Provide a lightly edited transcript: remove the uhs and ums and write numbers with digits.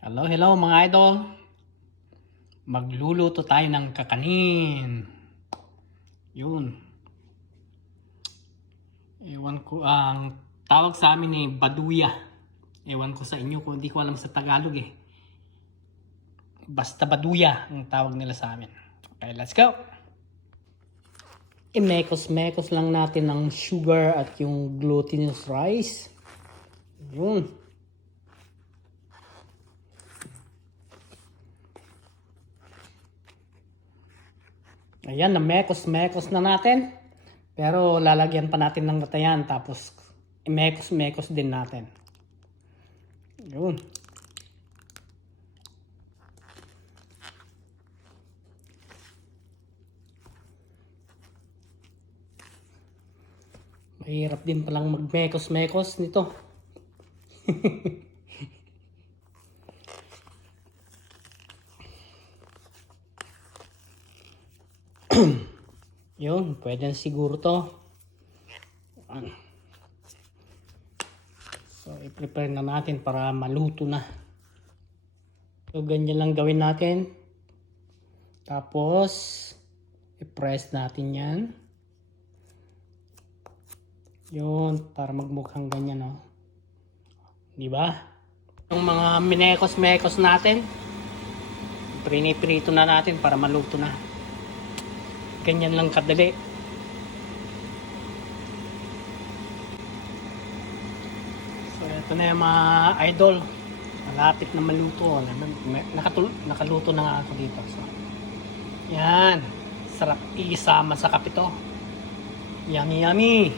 Hello, hello mga idol. Magluluto tayo ng kakanin. Yun. Ewan ko, ang tawag sa amin ay baduya. Ewan ko sa inyo kung hindi ko alam sa Tagalog eh. Basta baduya ang tawag nila sa amin. Okay, let's go. Imekos-mekos lang natin ng sugar at yung glutinous rice. Yun. Ayan, na-mekos-mekos na natin. Pero lalagyan pa natin ng ratayan. Tapos, imekos-mekos din natin. Yun. Mahirap din palang mag-mekos-mekos nito. Yun, pwede na siguro to. So, i-prepare na natin para maluto na. So, ganyan lang gawin natin. Tapos, i-press natin yan. Yun, para magmukhang ganyan, no? Diba? Yung mga minekos-mekos natin, prinito na natin para maluto na. Ganyan lang kadali. So, ito na yung mga idol. Malapit na maluto. Nakaluto na nga ako dito. So, yan. Sarap isama sa kapito. Yummy, yummy.